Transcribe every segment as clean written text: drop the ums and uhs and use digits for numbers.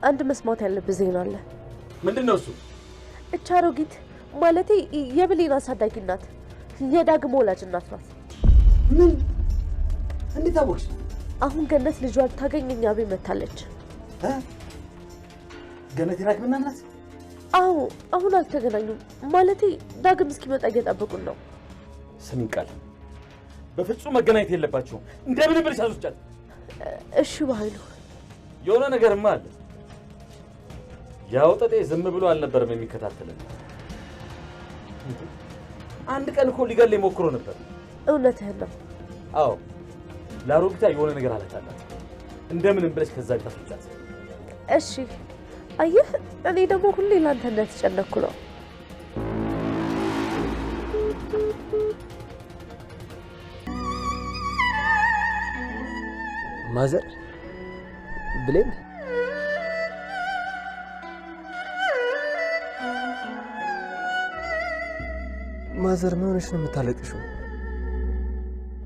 አንድ መስማት ያለብህ ዜና አለ። ምንድነው እሱ? እቻ አሮጊት ማለቴ የብሌን አሳዳጊ ናት። የዳግም ወላጅ እናት ናት። ምን? እንዴት አወቅሽ? አሁን ገነት ልጇን ታገኝ እኛ ቤት መታለች። ገነት የዳግም እናት ናት? አዎ፣ አሁን አልተገናኙም። ማለቴ ዳግም እስኪመጣ እየጠበቁን ነው። ስሚኝ ቃል፣ በፍጹም መገናኘት የለባቸውም። እንደምን ብለሽ አስወጫት። እሺ በኃይሉ፣ የሆነ ነገርማ አለ። ያው ጠጤ ዝም ብሎ አልነበረም የሚከታተለን። አንድ ቀን እኮ ሊገለኝ ሞክሮ ነበር። እውነትህን ነው። አዎ፣ ለአሮጊቷ የሆነ ነገር አለታላት። እንደምንም ብለሽ ከዛ ቤት አስወጫት። እሺ። አየህ፣ እኔ ደግሞ ሁሌ ላንተ እንደተጨነኩ ነው። ማዘር ብሌን ማዘር ምን ሆነሽ ነው የምታለቅሽው?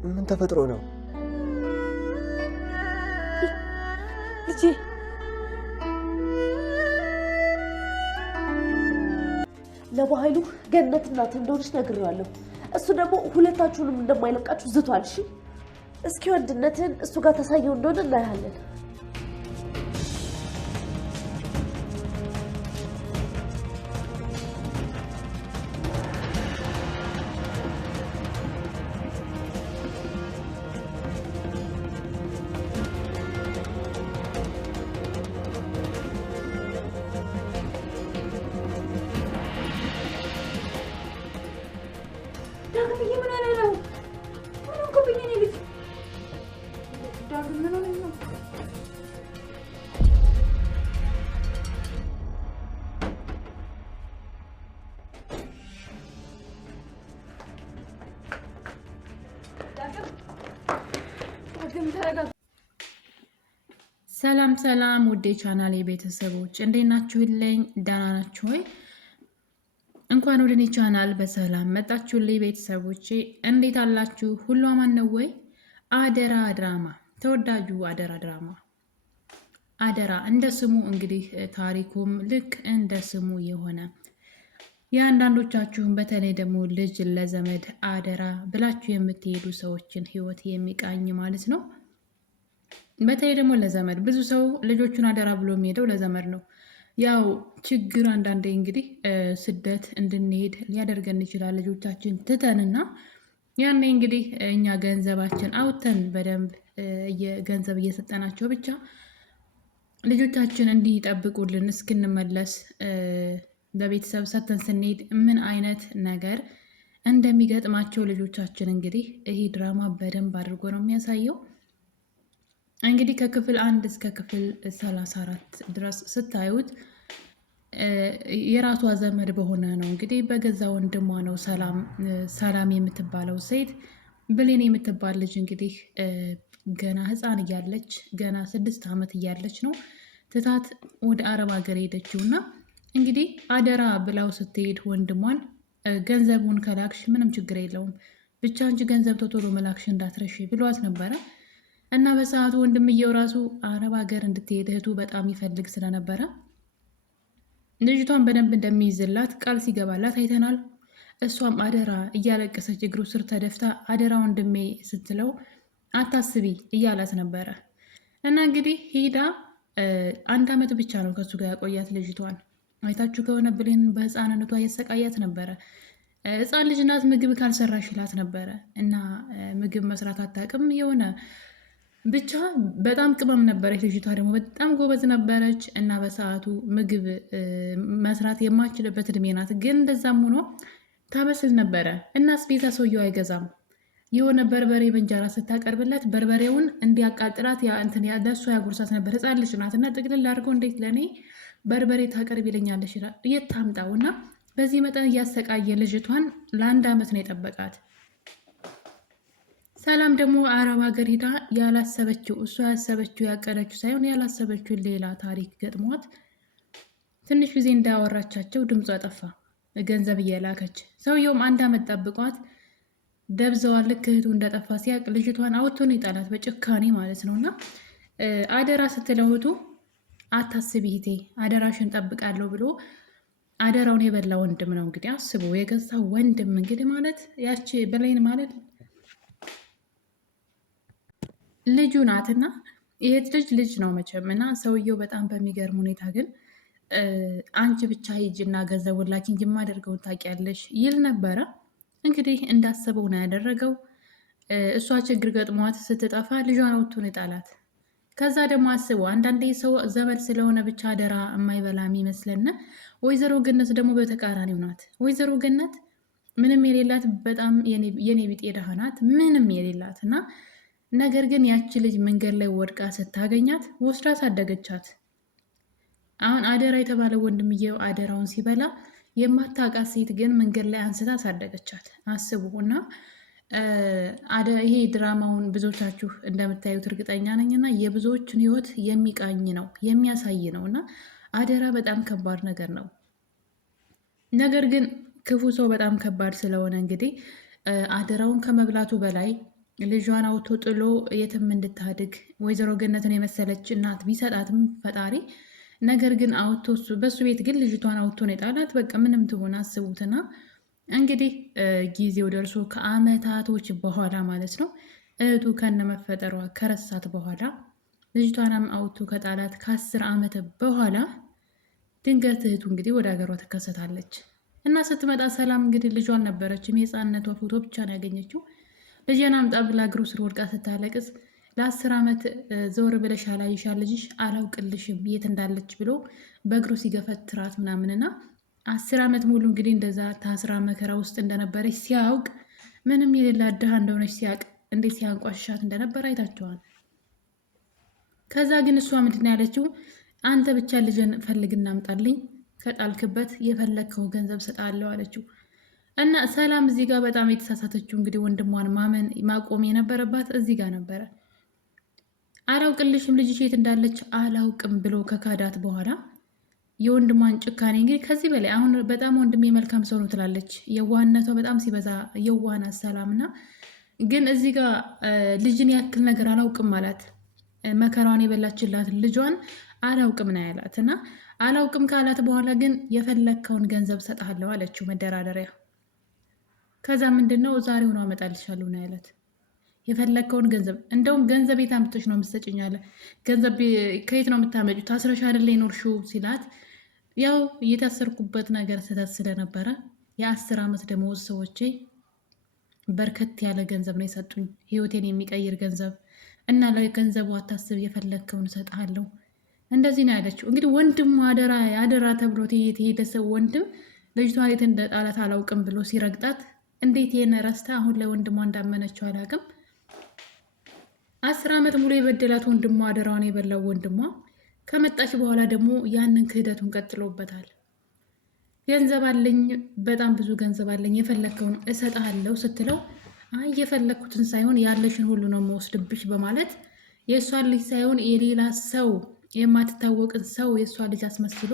ምን ተፈጥሮ ነው? ልጄ ለበኃይሉ ገነት እናት እንደሆነች ነግሬዋለሁ። እሱ ደግሞ ሁለታችሁንም እንደማይለቃችሁ ዝቷል። እሺ፣ እስኪ ወንድነትን እሱ ጋር ታሳየው እንደሆነ እናያለን። ሰላም ሰላም፣ ውዴ ቻናሌ ቤተሰቦች እንዴት ናችሁልኝ? ደህና ናችሁ ወይ? እንኳን ወደ እኔ ቻናል በሰላም መጣችሁልኝ። ቤተሰቦቼ እንዴት አላችሁ? ሁሉ አማን ነው ወይ? አደራ ድራማ፣ ተወዳጁ አደራ ድራማ። አደራ እንደ ስሙ እንግዲህ ታሪኩም ልክ እንደ ስሙ የሆነ የአንዳንዶቻችሁን በተለይ ደግሞ ልጅ ለዘመድ አደራ ብላችሁ የምትሄዱ ሰዎችን ህይወት የሚቃኝ ማለት ነው። በተለይ ደግሞ ለዘመድ ብዙ ሰው ልጆቹን አደራ ብሎ የሚሄደው ለዘመድ ነው። ያው ችግር አንዳንዴ እንግዲህ ስደት እንድንሄድ ሊያደርገን ይችላል ልጆቻችን ትተንና ያኔ እንግዲህ እኛ ገንዘባችን አውጥተን በደንብ ገንዘብ እየሰጠናቸው ብቻ ልጆቻችን እንዲጠብቁልን እስክንመለስ ለቤተሰብ ሰተን ስንሄድ ምን አይነት ነገር እንደሚገጥማቸው ልጆቻችን እንግዲህ ይሄ ድራማ በደንብ አድርጎ ነው የሚያሳየው። እንግዲህ ከክፍል 1 እስከ ክፍል 34 ድረስ ስታዩት የራሷ ዘመድ በሆነ ነው እንግዲህ በገዛ ወንድሟ ነው ሰላም የምትባለው ሴት ብሌን የምትባል ልጅ እንግዲህ ገና ህፃን እያለች ገና 6 ዓመት እያለች ነው ትታት ወደ አረብ ሀገር ሄደችው እና እንግዲህ አደራ ብላው ስትሄድ ወንድሟን ገንዘቡን ከላክሽ ምንም ችግር የለውም ብቻ እንጂ ገንዘብ ቶሎ መላክሽ እንዳትረሽ ብሏት ነበረ። እና በሰዓቱ ወንድምየው ራሱ አረብ ሀገር እንድትሄድ እህቱ በጣም ይፈልግ ስለነበረ ልጅቷን በደንብ እንደሚይዝላት ቃል ሲገባላት አይተናል። እሷም አደራ እያለቀሰች እግሩ ስር ተደፍታ አደራ ወንድሜ ስትለው አታስቢ እያላት ነበረ። እና እንግዲህ ሄዳ 1 ዓመት ብቻ ነው ከሱ ጋር ያቆያት ልጅቷን። አይታችሁ ከሆነ ብሌን በህፃንነቷ እየተሰቃያት ነበረ። ህፃን ልጅ ናት፣ ምግብ ካልሰራሽ ይላት ነበረ እና ምግብ መስራት አታውቅም የሆነ ብቻ በጣም ቅመም ነበረች ልጅቷ። ደግሞ በጣም ጎበዝ ነበረች እና በሰዓቱ ምግብ መስራት የማችልበት እድሜ ናት። ግን እንደዛም ሆኖ ታበስል ነበረ እና አስቤዛ ሰውየው አይገዛም። የሆነ በርበሬ በእንጀራ ስታቀርብለት በርበሬውን እንዲያቃጥላት ለእሷ ያጎርሳት ነበር። ህፃን ልጅ ናት እና ጥቅልል አድርገው እንዴት ለእኔ በርበሬ ታቀርብ ይለኛለች የት ታምጣው? እና በዚህ መጠን እያሰቃየ ልጅቷን ለ1 ዓመት ነው የጠበቃት። ሰላም ደግሞ አረብ ሀገር ሄዳ ያላሰበችው እሷ ያሰበችው ያቀደችው ሳይሆን ያላሰበችው ሌላ ታሪክ ገጥሟት ትንሽ ጊዜ እንዳወራቻቸው ድምጿ ጠፋ። ገንዘብ እየላከች ሰውየውም 1 ዓመት ጠብቋት ደብዘዋል። ልክ እህቱ እንደጠፋ ሲያቅ ልጅቷን አውጥቶ ነው የጣላት በጭካኔ ማለት ነው። እና አደራ ስትለው እህቱ አታስቢ እህቴ አደራሽን ጠብቃለሁ ብሎ አደራውን የበላ ወንድም ነው እንግዲህ አስቡ። የገዛ ወንድም እንግዲህ ማለት ያቺ በላይን ማለት ልጁ ናትና ይሄት ልጅ ነው መቼም እና ሰውየው በጣም በሚገርም ሁኔታ ግን አንቺ ብቻ ሂጂና ገንዘቡን ላኪ እንጂ የማደርገውን ታውቂያለሽ ይል ነበረ። እንግዲህ እንዳሰበው ነው ያደረገው። እሷ ችግር ገጥሟት ስትጠፋ ልጇን አውጥቶ ነው የጣላት። ከዛ ደግሞ አስቡ አንዳንዴ ሰው ዘመድ ስለሆነ ብቻ አደራ የማይበላ የሚመስለን፣ ወይዘሮ ገነት ደግሞ በተቃራኒው ናት። ወይዘሮ ገነት ምንም የሌላት በጣም የኔ ቢጤ ደሃ ናት፣ ምንም የሌላት እና ነገር ግን ያቺ ልጅ መንገድ ላይ ወድቃ ስታገኛት ወስዳ አሳደገቻት። አሁን አደራ የተባለ ወንድምየው አደራውን ሲበላ የማታውቃት ሴት ግን መንገድ ላይ አንስታ አሳደገቻት። አስቡ እና ይሄ ድራማውን ብዙዎቻችሁ እንደምታዩት እርግጠኛ ነኝ እና የብዙዎችን ሕይወት የሚቃኝ ነው የሚያሳይ ነው እና አደራ በጣም ከባድ ነገር ነው። ነገር ግን ክፉ ሰው በጣም ከባድ ስለሆነ እንግዲህ አደራውን ከመብላቱ በላይ ልጇን አውቶ ጥሎ የትም እንድታድግ ወይዘሮ ገነትን የመሰለች እናት ቢሰጣትም ፈጣሪ ነገር ግን አውቶ በሱ ቤት ግን ልጅቷን አውቶ ነው የጣላት። በቃ ምንም ትሆን አስቡትና እንግዲህ ጊዜው ደርሶ ከአመታቶች በኋላ ማለት ነው እህቱ ከነመፈጠሯ ከረሳት በኋላ ልጅቷንም አውቶ ከጣላት ከ10 ዓመት በኋላ ድንገት እህቱ እንግዲህ ወደ ሀገሯ ትከሰታለች እና ስትመጣ ሰላም እንግዲህ ልጇ አልነበረችም። የህፃንነቷ ፎቶ ብቻ ነው ያገኘችው። ልጄን አምጣ ብላ እግሩ ስር ወድቃ ስታለቅስ ለ10 ዓመት ዘወር ብለሽ አላይሻል ልጅሽ አላውቅልሽም የት እንዳለች ብሎ በእግሩ ሲገፈትራት ምናምንና 10 ዓመት ሙሉ እንግዲህ እንደዛ ታስራ መከራ ውስጥ እንደነበረች ሲያውቅ ምንም የሌላ ድሃ እንደሆነች ሲያውቅ እንዴት ሲያንቋሻት እንደነበረ አይታቸዋል። ከዛ ግን እሷ ምንድን ያለችው አንተ ብቻ ልጅን ፈልግ እናምጣልኝ ከጣልክበት የፈለግከው ገንዘብ ሰጣለሁ አለችው። እና ሰላም እዚህ ጋር በጣም የተሳሳተችው እንግዲህ ወንድሟን ማቆም የነበረባት እዚህ ጋር ነበረ። አላውቅልሽም ልጅሽ የት እንዳለች አላውቅም ብሎ ከካዳት በኋላ የወንድሟን ጭካኔ እንግዲህ ከዚህ በላይ አሁን በጣም ወንድሜ መልካም ሰው ነው ትላለች። የዋህነቷ በጣም ሲበዛ የዋህና ሰላምና ግን እዚህ ጋር ልጅን ያክል ነገር አላውቅም አላት። መከራዋን የበላችላት ልጇን አላውቅም ነው ያላት እና አላውቅም ካላት በኋላ ግን የፈለግከውን ገንዘብ ሰጥሃለሁ አለችው መደራደሪያ። ከዛ ምንድን ነው ዛሬውኑ አመጣልሻለሁ ነው ያላት። የፈለግከውን ገንዘብ እንደውም ገንዘብ የት አምጥተሽ ነው የምትሰጭኝ አለ። ገንዘብ ከየት ነው የምታመጪው? ታስረሽ አይደል የኖርሽው ሲላት ያው የታሰርኩበት ነገር ስህተት ስለነበረ የ10 ዓመት ደመወዝ ሰዎቼ በርከት ያለ ገንዘብ ነው የሰጡኝ፣ ህይወቴን የሚቀይር ገንዘብ እና ለገንዘቡ አታስብ የፈለግከውን እሰጥሃለሁ እንደዚህ ነው ያለችው። እንግዲህ ወንድም አደራ ተብሎ የተሄደ ሰው ወንድም ልጅቷ የት እንደጣላት አላውቅም ብሎ ሲረግጣት እንዴት ይሄን ረስታ አሁን ላይ ወንድሟ እንዳመነችው አላውቅም። 10 ዓመት ሙሉ የበደላት ወንድሟ አደራዋን የበላው ወንድሟ ከመጣች በኋላ ደግሞ ያንን ክህደቱን ቀጥሎበታል። ገንዘብ አለኝ በጣም ብዙ ገንዘብ አለኝ የፈለግከውን እሰጥሃለሁ ስትለው አይ የፈለግኩትን ሳይሆን ያለሽን ሁሉ ነው የምወስድብሽ በማለት የእሷን ልጅ ሳይሆን የሌላ ሰው የማትታወቅን ሰው የእሷ ልጅ አስመስሎ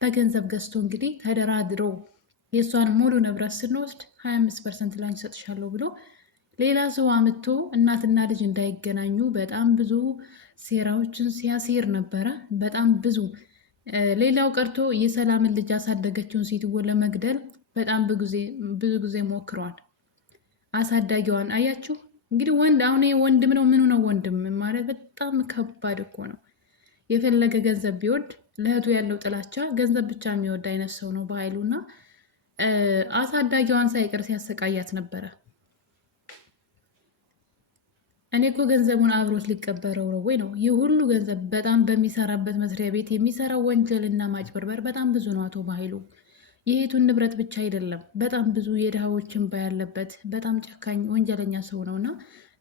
በገንዘብ ገዝቶ እንግዲህ ተደራድሮ የእሷን ሙሉ ንብረት ስንወስድ 25% ላንቺ እሰጥሻለሁ ብሎ ሌላ ሰው አምጥቶ እናትና ልጅ እንዳይገናኙ በጣም ብዙ ሴራዎችን ሲያሴር ነበረ። በጣም ብዙ ሌላው ቀርቶ የሰላምን ልጅ ያሳደገችውን ሴትዮ ለመግደል በጣም ብዙ ጊዜ ሞክሯል። አሳዳጊዋን አያችሁ እንግዲህ አሁን ወንድም ነው ምኑ ነው ወንድም ማለት በጣም ከባድ እኮ ነው። የፈለገ ገንዘብ ቢወድ ለእህቱ ያለው ጥላቻ ገንዘብ ብቻ የሚወድ አይነት ሰው ነው በኃይሉና አሳዳጊዋን ሳይቀር ሲያሰቃያት ነበረ። እኔ እኮ ገንዘቡን አብሮት ሊቀበረው ነው ወይ ነው ይህ ሁሉ ገንዘብ በጣም በሚሰራበት መስሪያ ቤት የሚሰራው ወንጀልና ማጭበርበር በጣም ብዙ ነው። አቶ በኃይሉ የእህቱን ንብረት ብቻ አይደለም በጣም ብዙ የድሃዎችን ባያለበት በጣም ጨካኝ ወንጀለኛ ሰው ነውና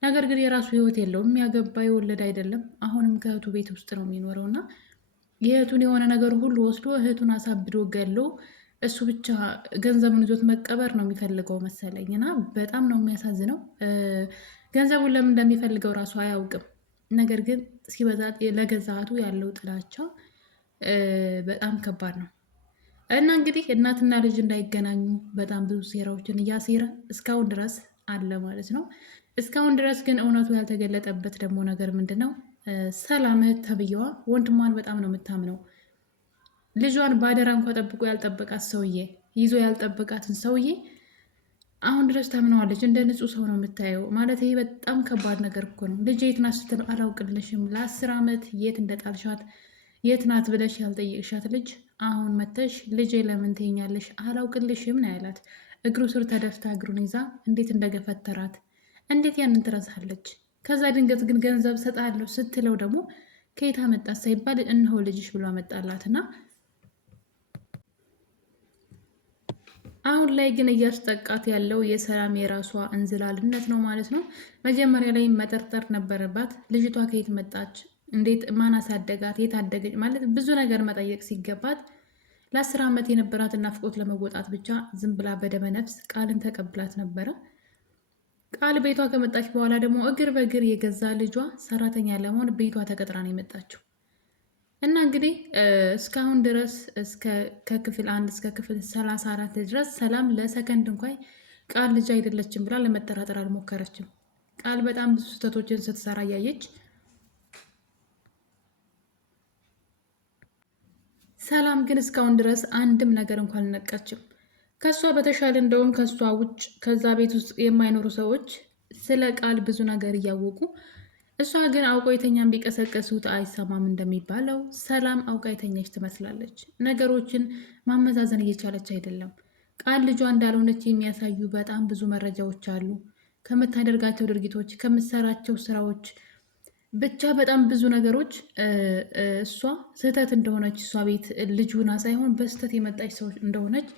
ነገር ግን የራሱ ህይወት የለውም። የሚያገባ የወለድ አይደለም። አሁንም ከእህቱ ቤት ውስጥ ነው የሚኖረውና የእህቱን የሆነ ነገር ሁሉ ወስዶ እህቱን አሳብዶ ገሎ እሱ ብቻ ገንዘቡን ይዞት መቀበር ነው የሚፈልገው መሰለኝና በጣም ነው የሚያሳዝነው። ገንዘቡን ለምን እንደሚፈልገው ራሱ አያውቅም። ነገር ግን ሲበዛ ለገዛ እህቱ ያለው ጥላቻ በጣም ከባድ ነው እና እንግዲህ እናትና ልጅ እንዳይገናኙ በጣም ብዙ ሴራዎችን እያሴረ እስካሁን ድረስ አለ ማለት ነው። እስካሁን ድረስ ግን እውነቱ ያልተገለጠበት ደግሞ ነገር ምንድን ነው? ሰላም እህት ተብዬዋ ወንድሟን በጣም ነው የምታምነው። ልጇን ባደራ እንኳ ጠብቆ ያልጠበቃት ሰውዬ ይዞ ያልጠበቃትን ሰውዬ አሁን ድረስ ታምነዋለች። እንደ ንጹህ ሰው ነው የምታየው። ማለት ይሄ በጣም ከባድ ነገር እኮ ነው። ልጅ የት ናት ስትል አላውቅልሽም፣ ለ10 ዓመት የት እንደጣልሻት የት ናት ብለሽ ያልጠየቅሻት ልጅ አሁን መተሽ ልጄ ለምን ትይኛለሽ አላውቅልሽም ነው ያላት። እግሩ ስር ተደፍታ እግሩን ይዛ እንዴት እንደገፈተራት እንዴት ያንን ትረሳለች? ከዛ ድንገት ግን ገንዘብ ሰጣለሁ ስትለው ደግሞ ከየት አመጣት ሳይባል እነሆ ልጅሽ ብሎ አመጣላትና አሁን ላይ ግን እያስጠቃት ያለው የሰላም የራሷ እንዝላልነት ነው ማለት ነው። መጀመሪያ ላይ መጠርጠር ነበረባት። ልጅቷ ከየት መጣች፣ እንዴት ማን አሳደጋት፣ የት አደገች ማለት ብዙ ነገር መጠየቅ ሲገባት ለ10 ዓመት የነበራትን ናፍቆት ለመወጣት ብቻ ዝም ብላ በደመ ነፍስ ቃልን ተቀብላት ነበረ። ቃል ቤቷ ከመጣች በኋላ ደግሞ እግር በእግር የገዛ ልጇ ሰራተኛ ለመሆን ቤቷ ተቀጥራ ነው የመጣችው። እና እንግዲህ እስካሁን ድረስ ከክፍል 1 እስከ ክፍል 34 ድረስ ሰላም ለሰከንድ እንኳን ቃል ልጅ አይደለችም ብላ ለመጠራጠር አልሞከረችም። ቃል በጣም ብዙ ስህተቶችን ስትሰራ እያየች ሰላም ግን እስካሁን ድረስ አንድም ነገር እንኳን አልነቃችም። ከሷ በተሻለ እንደውም ከሷ ውጭ ከዛ ቤት ውስጥ የማይኖሩ ሰዎች ስለ ቃል ብዙ ነገር እያወቁ እሷ ግን አውቀው የተኛን ቢቀሰቀሱት አይሰማም እንደሚባለው ሰላም አውቃ የተኛች ትመስላለች። ነገሮችን ማመዛዘን እየቻለች አይደለም። ቃል ልጇ እንዳልሆነች የሚያሳዩ በጣም ብዙ መረጃዎች አሉ። ከምታደርጋቸው ድርጊቶች፣ ከምትሰራቸው ስራዎች፣ ብቻ በጣም ብዙ ነገሮች እሷ ስህተት እንደሆነች እሷ ቤት ልጁና ሳይሆን በስህተት የመጣች ሰው እንደሆነች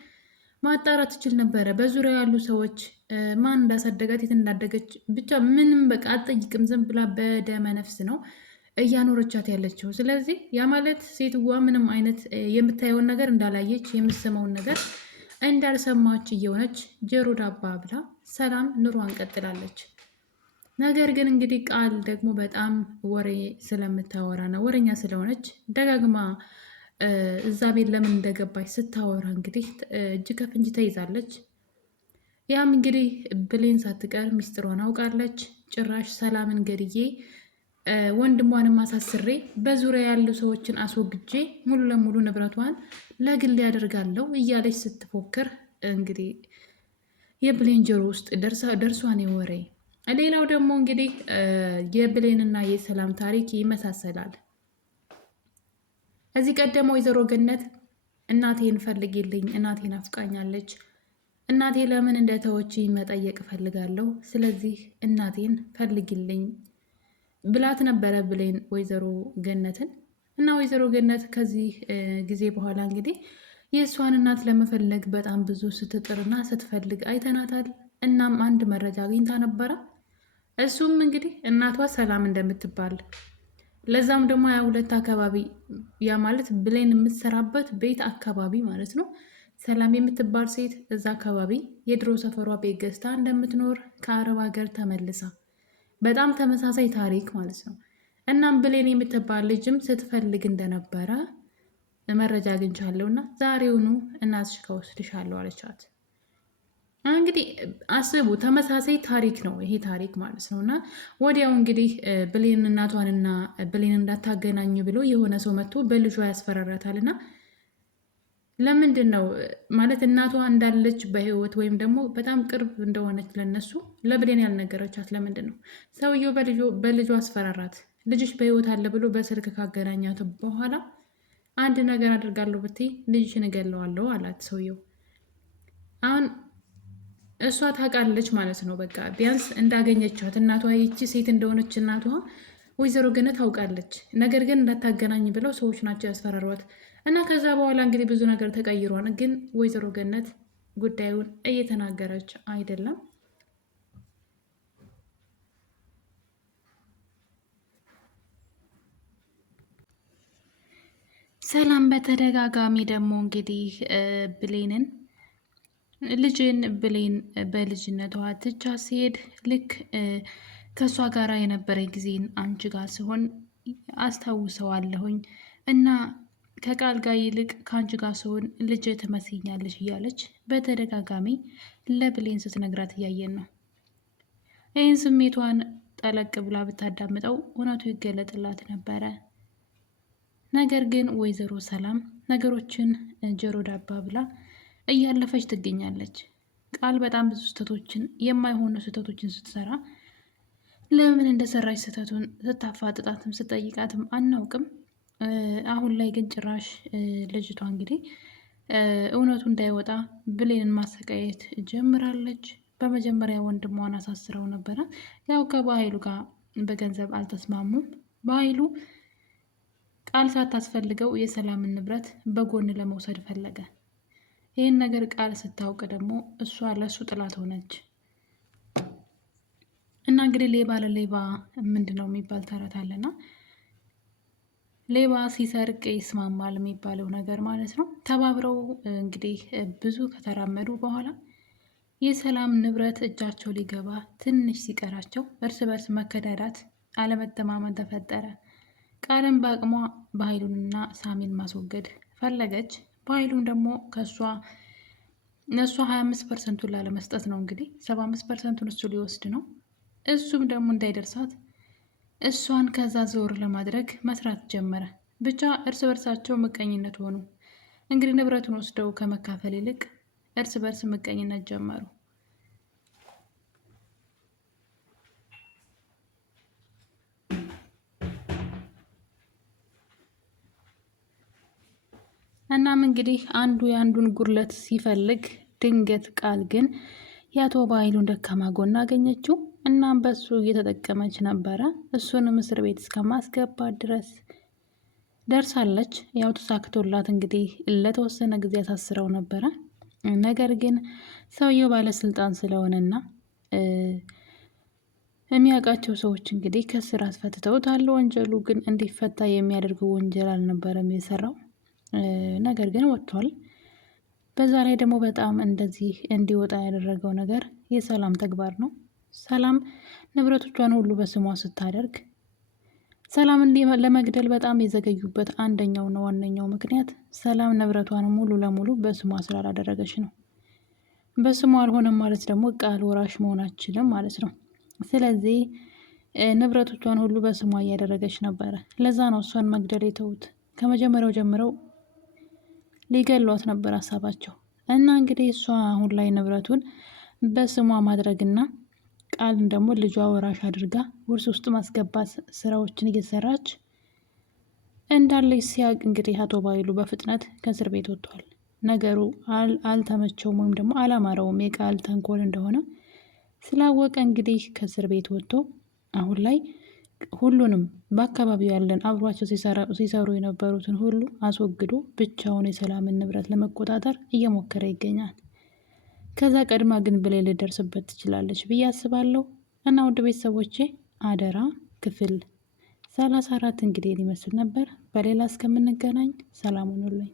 ማጣራት ትችል ነበረ። በዙሪያ ያሉ ሰዎች ማን እንዳሳደጋት የት እንዳደገች ብቻ ምንም በቃ አትጠይቅም። ዝም ብላ በደመ ነፍስ ነው እያኖረቻት ያለችው። ስለዚህ ያ ማለት ሴትዋ ምንም አይነት የምታየውን ነገር እንዳላየች የምትሰማውን ነገር እንዳልሰማች እየሆነች ጆሮ ዳባ ብላ ሰላም ኑሯን ቀጥላለች። ነገር ግን እንግዲህ ቃል ደግሞ በጣም ወሬ ስለምታወራ ነው ወሬኛ ስለሆነች ደጋግማ እዛ ቤት ለምን እንደገባች ስታወራ እንግዲህ እጅ ከፍንጅ ተይዛለች። ያም እንግዲህ ብሌን ሳትቀር ሚስጥሯን አውቃለች። ጭራሽ ሰላምን ገድዬ ወንድሟንም አሳስሬ በዙሪያ ያሉ ሰዎችን አስወግጄ ሙሉ ለሙሉ ንብረቷን ለግል ያደርጋለሁ እያለች ስትፎክር እንግዲህ የብሌን ጆሮ ውስጥ ደርሷን የወሬ ሌላው ደግሞ እንግዲህ የብሌንና የሰላም ታሪክ ይመሳሰላል። እዚህ ቀደም ወይዘሮ ገነት እናቴን ፈልጊልኝ፣ እናቴን አፍቃኛለች፣ እናቴ ለምን እንደተወች መጠየቅ እፈልጋለሁ፣ ስለዚህ እናቴን ፈልጊልኝ ብላት ነበረ ብሌን ወይዘሮ ገነትን። እና ወይዘሮ ገነት ከዚህ ጊዜ በኋላ እንግዲህ የእሷን እናት ለመፈለግ በጣም ብዙ ስትጥርና ስትፈልግ አይተናታል። እናም አንድ መረጃ አግኝታ ነበረ። እሱም እንግዲህ እናቷ ሰላም እንደምትባል ለዛም ደግሞ 22 አካባቢ ያ ማለት ብሌን የምትሰራበት ቤት አካባቢ ማለት ነው። ሰላም የምትባል ሴት እዛ አካባቢ የድሮ ሰፈሯ ቤት ገዝታ እንደምትኖር ከአረብ ሀገር ተመልሳ በጣም ተመሳሳይ ታሪክ ማለት ነው። እናም ብሌን የምትባል ልጅም ስትፈልግ እንደነበረ መረጃ አግኝቻለሁ እና ዛሬውኑ እናትሽ ከወስድሻለሁ አለቻት። እንግዲህ አስቡ፣ ተመሳሳይ ታሪክ ነው ይሄ ታሪክ ማለት ነው። እና ወዲያው እንግዲህ ብሌን እናቷንና ብሌን እንዳታገናኙ ብሎ የሆነ ሰው መጥቶ በልጇ ያስፈራራታል። እና ለምንድን ነው ማለት እናቷ እንዳለች በህይወት ወይም ደግሞ በጣም ቅርብ እንደሆነች ለነሱ ለብሌን ያልነገረቻት ለምንድን ነው? ሰውየው በልጇ አስፈራራት። ልጅሽ በህይወት አለ ብሎ በስልክ ካገናኛት በኋላ አንድ ነገር አድርጋለሁ ብትይ ልጅሽን እገለዋለሁ አላት ሰውየው። አሁን እሷ ታውቃለች ማለት ነው። በቃ ቢያንስ እንዳገኘቻት እናቷ ይቺ ሴት እንደሆነች እናቷ ወይዘሮ ገነት ታውቃለች። ነገር ግን እንዳታገናኝ ብለው ሰዎች ናቸው ያስፈራሯት። እና ከዛ በኋላ እንግዲህ ብዙ ነገር ተቀይሯል። ግን ወይዘሮ ገነት ጉዳዩን እየተናገረች አይደለም። ሰላም በተደጋጋሚ ደግሞ እንግዲህ ብሌንን ልጅን ብሌን በልጅነቷ ትቻ ሲሄድ ልክ ከእሷ ጋር የነበረ ጊዜን አንቺ ጋር ሲሆን አስታውሰዋለሁኝ እና ከቃል ጋር ይልቅ ከአንቺ ጋር ሲሆን ልጅ ትመስኛለች እያለች በተደጋጋሚ ለብሌን ስትነግራት እያየን ነው። ይህን ስሜቷን ጠለቅ ብላ ብታዳምጠው እውነቱ ይገለጥላት ነበረ። ነገር ግን ወይዘሮ ሰላም ነገሮችን ጆሮ ዳባ ብላ እያለፈች ትገኛለች። ቃል በጣም ብዙ ስህተቶችን የማይሆኑ ስህተቶችን ስትሰራ ለምን እንደሰራች ስህተቱን ስታፋጥጣትም ስጠይቃትም አናውቅም። አሁን ላይ ግን ጭራሽ ልጅቷ እንግዲህ እውነቱ እንዳይወጣ ብሌንን ማሰቃየት ጀምራለች። በመጀመሪያ ወንድሟን አሳስረው ነበረ። ያው ከበኃይሉ ጋር በገንዘብ አልተስማሙም። በኃይሉ ቃል ሳታስፈልገው የሰላምን ንብረት በጎን ለመውሰድ ፈለገ። ይህን ነገር ቃል ስታውቅ ደግሞ እሷ ለእሱ ጥላት ሆነች እና እንግዲህ ሌባ ለሌባ ምንድን ነው የሚባል ተረት አለና ሌባ ሲሰርቅ ይስማማል የሚባለው ነገር ማለት ነው። ተባብረው እንግዲህ ብዙ ከተራመዱ በኋላ የሰላም ንብረት እጃቸው ሊገባ ትንሽ ሲቀራቸው እርስ በርስ መከዳዳት፣ አለመተማመን ተፈጠረ። ቃልም በአቅሟ በኃይሉንና ሳሚን ማስወገድ ፈለገች። በኃይሉም ደግሞ እነሷ 25%ን ላለመስጠት ነው እንግዲህ 75%ን እሱ ሊወስድ ነው። እሱም ደግሞ እንዳይደርሳት እሷን ከዛ ዘወር ለማድረግ መስራት ጀመረ። ብቻ እርስ በርሳቸው ምቀኝነት ሆኑ። እንግዲህ ንብረቱን ወስደው ከመካፈል ይልቅ እርስ በርስ ምቀኝነት ጀመሩ። እናም እንግዲህ አንዱ የአንዱን ጉድለት ሲፈልግ ድንገት ቃል ግን የአቶ በኃይሉን ደካማ ጎን አገኘችው። እናም በሱ እየተጠቀመች ነበረ። እሱንም እስር ቤት እስከማስገባት ድረስ ደርሳለች። ያው ተሳክቶላት እንግዲህ ለተወሰነ ጊዜ ያሳስረው ነበረ። ነገር ግን ሰውየው ባለስልጣን ስለሆነና የሚያውቃቸው ሰዎች እንግዲህ ከስር አስፈትተውታል። ወንጀሉ ግን እንዲፈታ የሚያደርገው ወንጀል አልነበረም የሰራው። ነገር ግን ወጥቷል። በዛ ላይ ደግሞ በጣም እንደዚህ እንዲወጣ ያደረገው ነገር የሰላም ተግባር ነው። ሰላም ንብረቶቿን ሁሉ በስሟ ስታደርግ ሰላም ለመግደል በጣም የዘገዩበት አንደኛውና ዋነኛው ምክንያት ሰላም ንብረቷን ሙሉ ለሙሉ በስሟ ስላላደረገች ነው። በስሟ አልሆነም ማለት ደግሞ ቃል ወራሽ መሆን አትችልም ማለት ነው። ስለዚህ ንብረቶቿን ሁሉ በስሟ እያደረገች ነበረ። ለዛ ነው እሷን መግደል የተዉት። ከመጀመሪያው ጀምረው ሊገሏት ነበር ሀሳባቸው። እና እንግዲህ እሷ አሁን ላይ ንብረቱን በስሟ ማድረግና ቃልን ደግሞ ልጇ ወራሽ አድርጋ ውርስ ውስጥ ማስገባት ስራዎችን እየሰራች እንዳለች ሲያቅ እንግዲህ አቶ በኃይሉ በፍጥነት ከእስር ቤት ወጥቷል። ነገሩ አልተመቸውም ወይም ደግሞ አላማረውም የቃል ተንኮል እንደሆነ ስላወቀ እንግዲህ ከእስር ቤት ወጥቶ አሁን ላይ ሁሉንም በአካባቢው ያለን አብሯቸው ሲሰሩ የነበሩትን ሁሉ አስወግዶ ብቻውን የሰላምን ንብረት ለመቆጣጠር እየሞከረ ይገኛል። ከዛ ቀድማ ግን ብሌን ልደርስበት ትችላለች ብዬ አስባለሁ። እና ውድ ቤተሰቦቼ አደራ ክፍል 34 እንግዲህ ሊመስል ነበር። በሌላ እስከምንገናኝ ሰላም ሁኑልኝ።